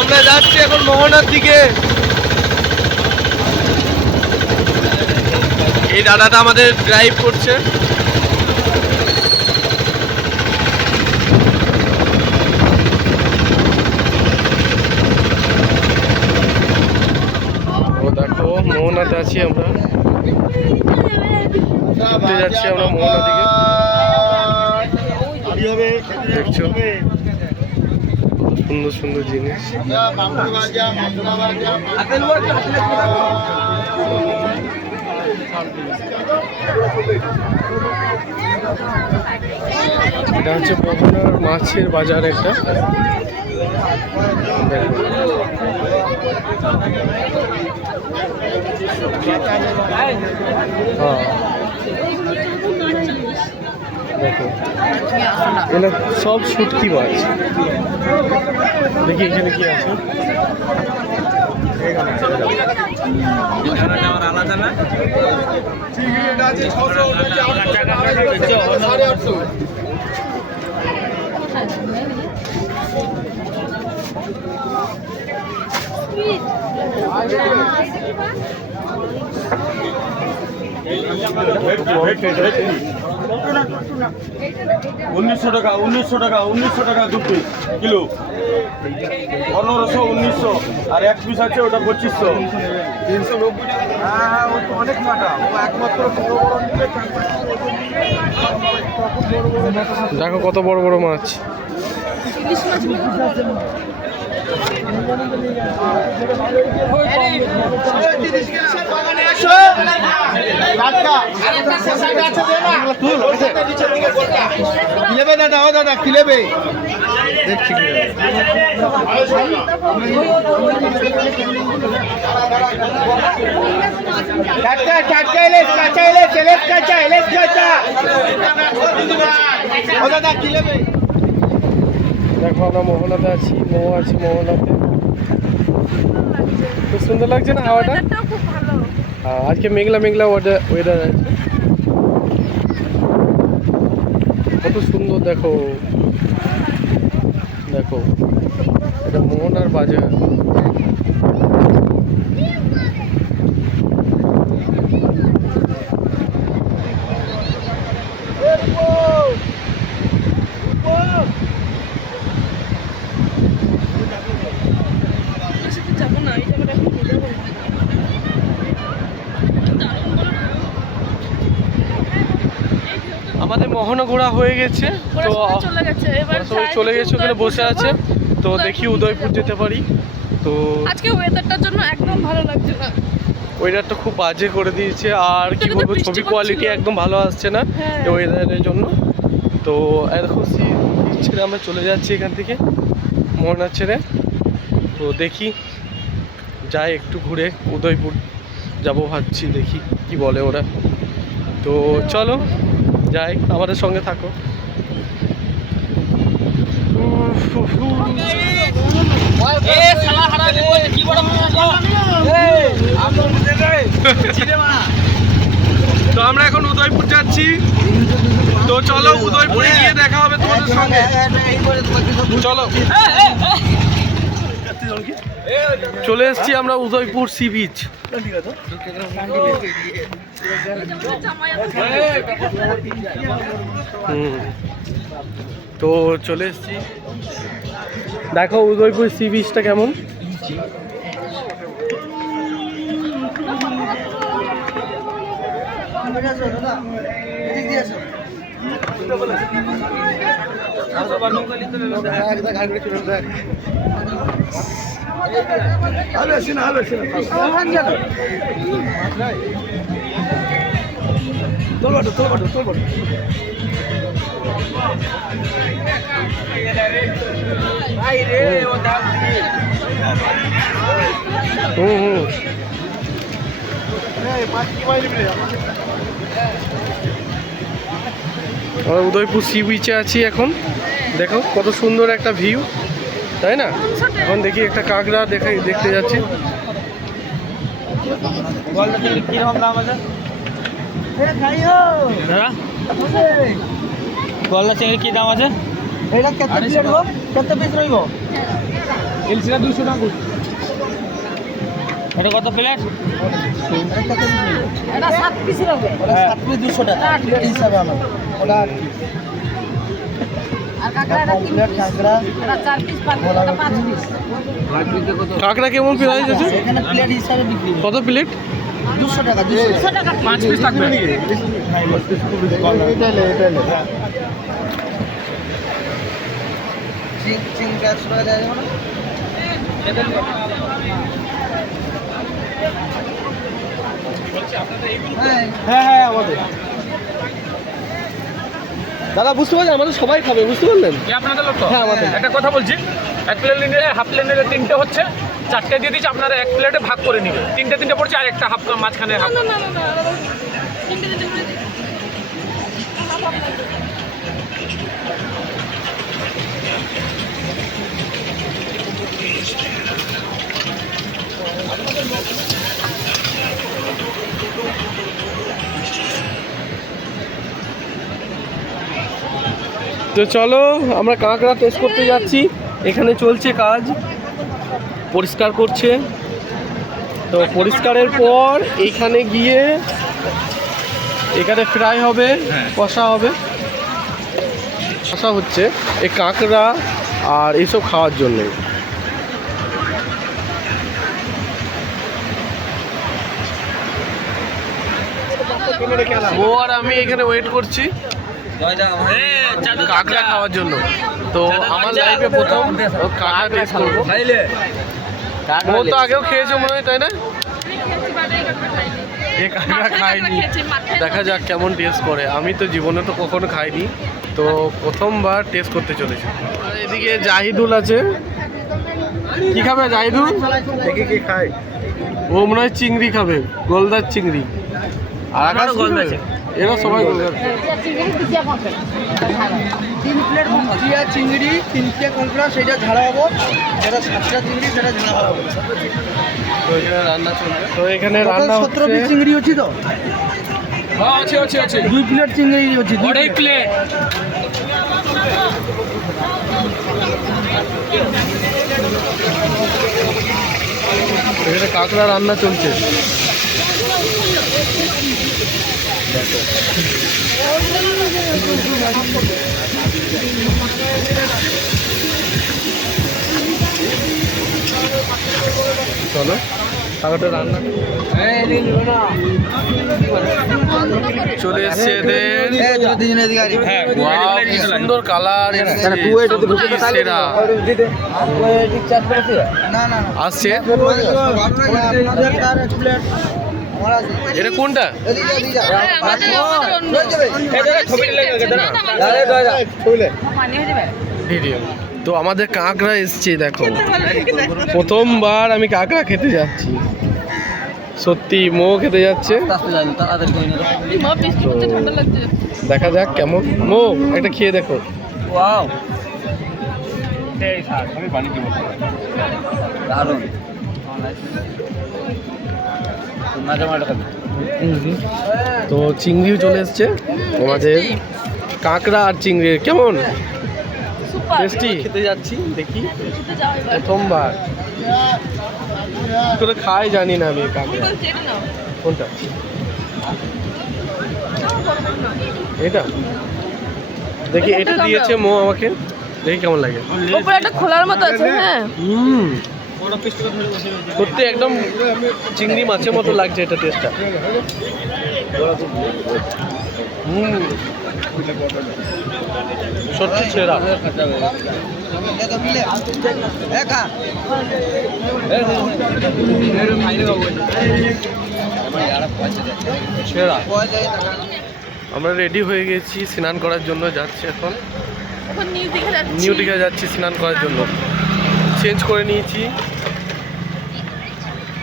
আমরা যাচ্ছি এখন মোহনার দিকে। এই দাদাটা আমাদের ড্রাইভ করছে। ও দেখো মোহনাতে আছি আমরা, ঘুরতে যাচ্ছি আমরা মোহনার দিকে। দেখছো সুন্দর সুন্দর জিনিস। এটা হচ্ছে মোহনার মাছের বাজার একটা। দেখো এটা সব শুটকি মাছ। দেখি এখানে কি আছে। আলাদা না উনিশশো টাকা 2 পিস কিলো, 1500 1900, আর 1 পিস আছে ওটা 2500। 390 অনেক মাটা একমাত্র দেখো কত বড় বড় মাছ। দাদা কি নেবে? দেখো আমরা মোহনাতে আছি, আছে মোহনাতে। খুব সুন্দর লাগছে না হাওয়াটা? আজকে মেঘলা মেঘলা ওয়েদার আছে। কত সুন্দর দেখো, দেখো এটা মোহনার বাজার। আমাদের মোহনা ঘোরা হয়ে গেছে, তো সবাই চলে গেছে, ওখানে বসে আছে। তো দেখি উদয়পুর যেতে পারি। তো আজকে ওয়েদারটার জন্য একদম ভালো লাগছে না, ওয়েদারটা খুব বাজে করে দিয়েছে। আর কি বলবো, ছবি কোয়ালিটি একদম ভালো আসছে না এই ওয়েদারের জন্য। তো এরকম ছেড়ে আমরা চলে যাচ্ছি এখান থেকে, মোহনা ছেড়ে। তো দেখি যাই একটু ঘুরে উদয়পুর যাবো ভাবছি, দেখি কি বলে ওরা। তো চলো যাই, আমাদের সঙ্গে থাকো। তো আমরা এখন উদয়পুর যাচ্ছি। তো চলো উদয়পুরে গিয়ে দেখা হবে তোমাদের সঙ্গে। চলো চলে এসেছি আমরা উদয়পুর সি বিচ। তো চলে এসেছি, দেখো উদয়পুর সি বিচটা কেমন। উদয়পুর সি বিচে আছি এখন। দেখো কত সুন্দর একটা ভিউ, তাই না? এখন দেখি একটা কাঁকড়া দেখতে যাচ্ছি। গলদা চিংড়ি কি দাম আছে? এটা কত প্লেট গো? কত পিস রইব? এলসিটা 200 টাকা। এটা কত প্লেট? এটা কত পিস রইব? এটা 7 পিস হবে। ওটা 7 পিস 200 টাকা প্লেট হিসাবে আমার। ওটা আর কাঁকড়া এটা 3 প্লেট পিস। কাঁকড়া এটা 4 পিস 5 পিস এটা 5 পিস। কাঁকড়া কেমন প্রাইস আছে? এখানে প্লেট হিসাবে বিক্রি হয়। কত প্লেট? 200 টাকা 200 টাকা 5 পিস থাকবে নাকি? চিং 150 টাকা দেওয়া যাবে না? হ্যাঁ আমাদের। দাদা বুঝতে পারছেন আমাদের সবাই খাবে, বুঝতে পারলেন? আপনাদের লোক তো? হ্যাঁ, আমাদের। একটা কথা বলছি, এক প্লেট নিলে হাফ প্লেট নিলে 3টে হচ্ছে, 4টে দিয়ে দিচ্ছি, আপনারা এক প্লেটে ভাগ করে নিবে। 3টে পড়ছে আর একটা হাফ মাঝখানে হাফ। না না না না তিনটে করে দিই। তো চলো আমরা কাঁকড়া টেস্ট করতে যাচ্ছি। এখানে চলছে কাজ, পরিষ্কার করছে। তো পরিষ্কারের পর এইখানে গিয়ে এখানে ফ্রাই হবে, কষা হবে। কষা হচ্ছে এই কাঁকড়া আর এইসব খাওয়ার জন্য। ও আর আমি এখানে ওয়েট করছি কাঁকড়া খাওয়ার জন্য। তো আমার লাইফে প্রথম কাঁকড়া টেস্ট করবো। ও তো আগেও খেয়েছে মনে হয়, তাই না? এ কাঁকড়া খাইনি, দেখা যাক কেমন টেস্ট করে। আমি তো জীবনে তো কখনো খাইনি, তো প্রথমবার টেস্ট করতে চলেছি। আর এদিকে জাহিদুল আছে, কি খাবে জাহিদুল? দেখি কি খায়। ও মনে হয় চিংড়ি খাবে, গোলদার চিংড়ি। আর আকাশ কি খাবে? এরা সবাই গোলদার। 3 প্লেট ভুজিয়া চিংড়ি, 3টে কাঁকড়া সেটা ঝাড়া হবে। যেটা 7টা চিংড়ি সেটা ঝাড়া হবে। তো এখানে রান্না চলবে। তো এখানে রান্না 17 পিস হচ্ছে। চিংড়ি আছে তো? হ্যাঁ আছে 2 প্লেট চিংড়ি আছে। Order plate. এখানে কাঁকড়া রান্না চলছে। চলো কাঁকড়াটা রান্না চলে এসছে এদের। Wow, কি সুন্দর কালার সেরা না না আসছে। আপনাদের কার এক প্লেট আমার আছে। এটা কোনটা? আমাদের অন্য মানে হয়ে যাবে। ভিডিও। তো আমাদের কাঁকড়া এসছে, দেখো প্রথমবার আমি কাঁকড়া খেতে যাচ্ছি। সত্যি মো খেতে যাচ্ছে। মা বৃষ্টি হচ্ছে, ঠান্ডা লাগছে। দেখা যাক কেমন। মো এটা খেয়ে দেখো। ওয়াও আমি পানি দিব। দারুণ তো চিংড়িও চলে এসছে আমাদের। কাঁকড়া আর চিংড়ি কেমন সুপার। টেস্টি। খেতে যাচ্ছি, দেখি খেতে যাও এবার। প্রথমবার কি করে খাই জানি না আমি কাঁকড়া। চেটে নাও। কোনটা? এটা দেখি, এটা দিয়েছে মো আমাকে, দেখি কেমন লাগে। উপরে একটা খোলার মতো আছে। হ্যাঁ সত্যি একদম চিংড়ি মাছের মতো লাগছে এটা টেস্টটা। সত্যি সেরা। সেরা। আমরা রেডি হয়ে গেছি, স্নান করার জন্য যাচ্ছি এখন। এখন নিউ দীঘা যাচ্ছি। নিউ দীঘা যাচ্ছি স্নান করার জন্য। চেঞ্জ করে নিয়েছি,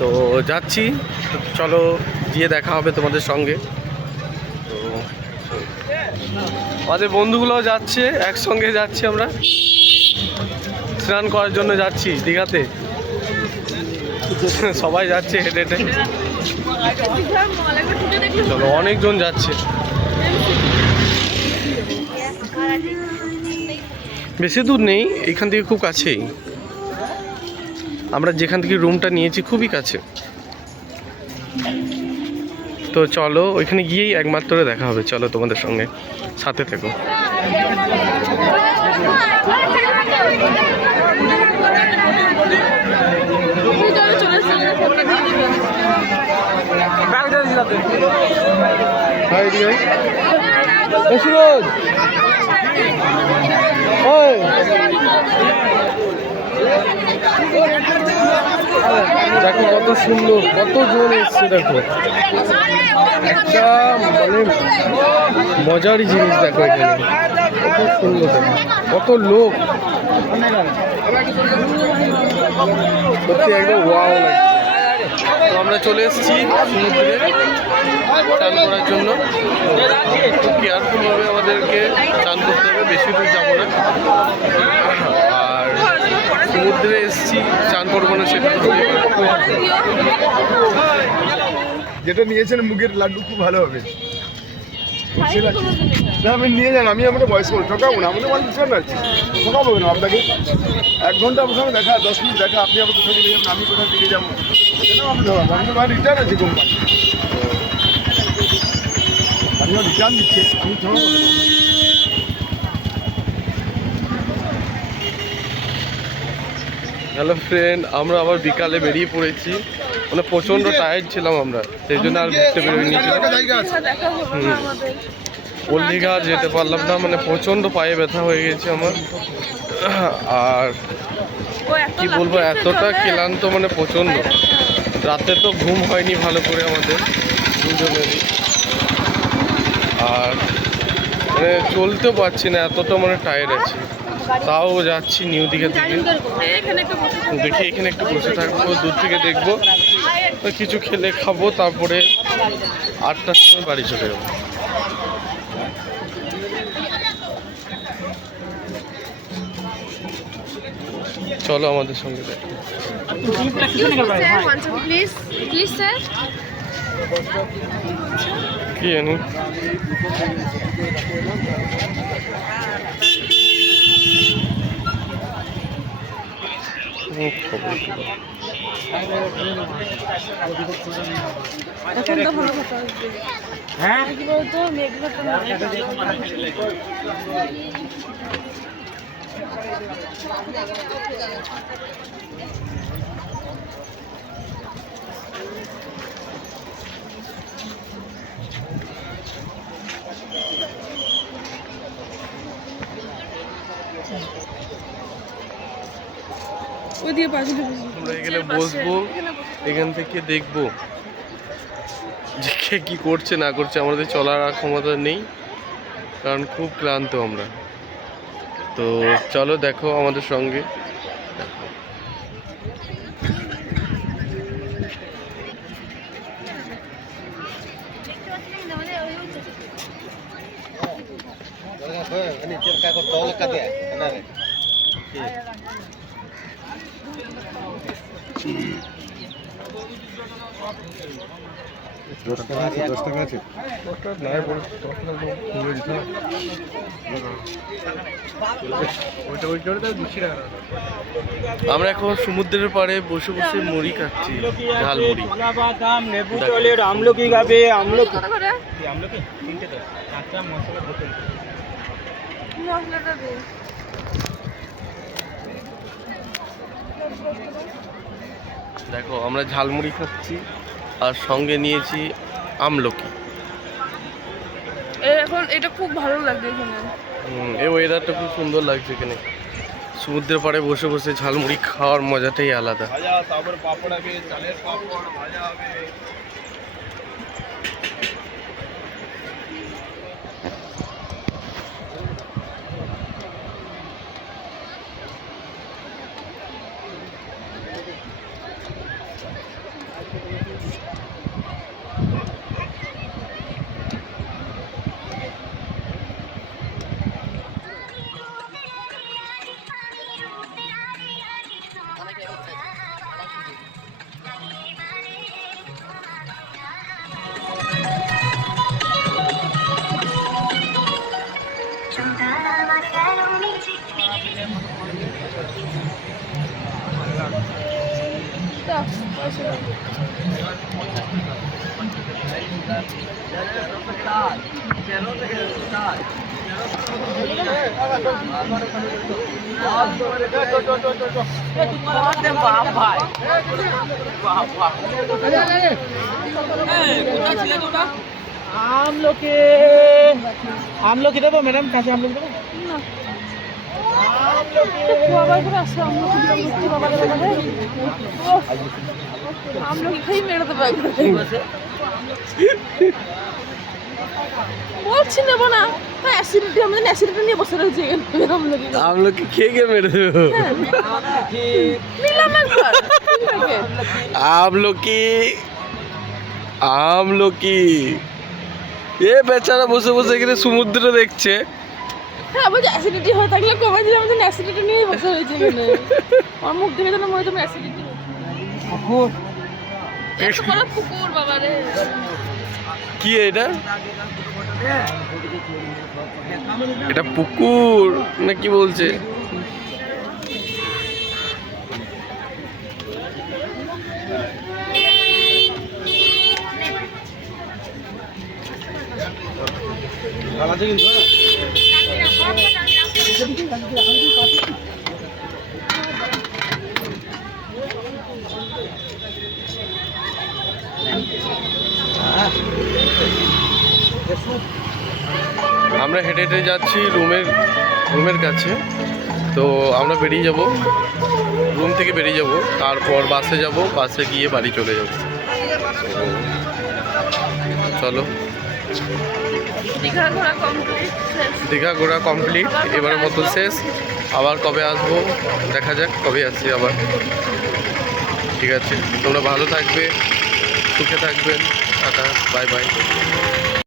তো যাচ্ছি। তো চলো গিয়ে দেখা হবে তোমাদের সঙ্গে। তো আমাদের বন্ধুগুলোও যাচ্ছে, একসঙ্গে যাচ্ছি আমরা স্নান করার জন্য যাচ্ছি দীঘাতে। সবাই যাচ্ছে হেঁটে হেঁটে। দীঘার মল একবার ঢুকে দেখলে চলো অনেকজন যাচ্ছে। বেশি দূর নেই, এখান থেকে খুব কাছেই। আমরা যেখান থেকে রুমটা নিয়েছি খুবই কাছে। তো চলো ওইখানে গিয়েই একমাত্র দেখা হবে। চলো তোমাদের সঙ্গে, সাথে থেকো। দেখো কত সুন্দর, কত জন এসছে। দেখো একটা মানে মজারই জিনিস। দেখো এখানে কত সুন্দর, দেখো কত লোক, সত্যি একদম ওয়াও লাগছে। তো আমরা চলে এসেছি সমুদ্রে চান করার জন্য। খুব কেয়ারফুলভাবে আমাদেরকে চান করতে হবে, বেশি দূর যাবো না। আর সমুদ্রে এসেছি, চান করবো না সেটা তো যেটা নিয়েছেন মুগের লাড্ডু খুব ভালো হবে। না আমি নিয়ে যান, আমি আমাকে বয়স করে ঠকাবো না, আমাদের মানুষ না ঠকাবো না আপনাকে। 1 ঘন্টা আমার সঙ্গে দেখা, 10 মিনিট দেখা, আপনি আমাদের সঙ্গে নিয়ে যাবেন, আমি কোথাও দিকে যাবো, আমি আমার রিটার্ন আছে কোম্পানি, আমি রিটার্ন দিচ্ছে, আমি ঠকাবো না। হ্যালো ফ্রেন্ড, আমরা আবার বিকালে বেরিয়ে পড়েছি। মানে প্রচণ্ড টায়ার্ড ছিলাম আমরা, সেই জন্য আর ঘুরতে বেরোয়নি। ওল্ড দীঘা যেতে পারলাম না, মানে প্রচণ্ড পায়ে ব্যথা হয়ে গেছে আমার। আর কি বলবো, এতটা ক্লান্ত, মানে প্রচণ্ড। রাতে তো ঘুম হয়নি ভালো করে আমাদের দুজনেরই। আর মানে চলতেও পারছি না, এতটা মানে টায়ার্ড আছি। তাও যাচ্ছি নিউ দীঘার দিকে। দেখি এখানে একটু বসে থাকবো, দূর থেকে দেখবো, কিছু খেলে খাবো, তারপরে 8টার সময় বাড়ি চলে যাবো। চলো আমাদের সঙ্গে দেখো। কি জানি হ্যাঁ কি বলতো, মেঘলা আমরা এখানে বসবো, এখান থেকে দেখবো যে কে কি করছে না করছে। আমাদের চলার আর ক্ষমতা নেই, কারণ খুব ক্লান্ত আমরা। তো চলো দেখো আমাদের সঙ্গে। আমরা এখন সমুদ্রের পাড়ে বসে বসে মুড়ি খাচ্ছি, ঝালমুড়ি। আমলকি গাবে, আমলকি মশলাটা দে। দেখো আমরা ঝালমুড়ি খাচ্ছি আর সঙ্গে নিয়েছি আমলকি। এখন এটা খুব ভালো লাগছে এখানে। এই ওয়েদারটা খুব সুন্দর লাগছে এখানে। সমুদ্রের পাড়ে বসে বসে ঝালমুড়ি খাওয়ার মজাটাই আলাদা। তারপর পাপড় হবে, চালের পাপড় ভাজা হবে। যা, পয়সা দাও। আমলকি দেবো ম্যাডাম, কাঁচা আমলকি দেবো? না। বাবা করে আসে আমলকি দিয়ে মিষ্টি বাবা রে বাবা রে। ওহ, আমলকি খেয়ে মেরে দেবো একবার। বলছি নেবো না, অ্যাসিডিটি আমাদের অ্যাসিডিটি নিয়ে বসে রয়েছে এখানে আমলকি। আমলকি খেয়ে মেরে দেবো। নিলাম একবার আমলকি আমলকি এ বেচারা বসে বসে এখানে সমুদ্র দেখছে। হ্যাঁ বলছি অ্যাসিডিটি হয়ে থাকলে কমে দিলে আমাদের অ্যাসিডিটি নিয়ে বসে রয়েছে এখানে। আমার মুখ দেখে যেন মনে হচ্ছে অ্যাসিডিটি। এত বড় পুকুর বাবা রে। কি এটা? এটা পুকুর না কি বলছে? আছে কিন্তু আমরা হেঁটে হেঁটে যাচ্ছি রুমের কাছে। তো আমরা বেরিয়ে যাব, রুম থেকে বেরিয়ে যাব, তারপর বাসে যাব, বাসে গিয়ে বাড়ি চলে যাব। চলো, দীঘা ঘোরা কমপ্লিট। দীঘা ঘোরা কমপ্লিট, এবারের মতো শেষ। আবার কবে আসবো দেখা যাক, কবে আসছি আবার। ঠিক আছে, তোমরা ভালো থাকবে, সুখে থাকবেন। Tata, bye bye.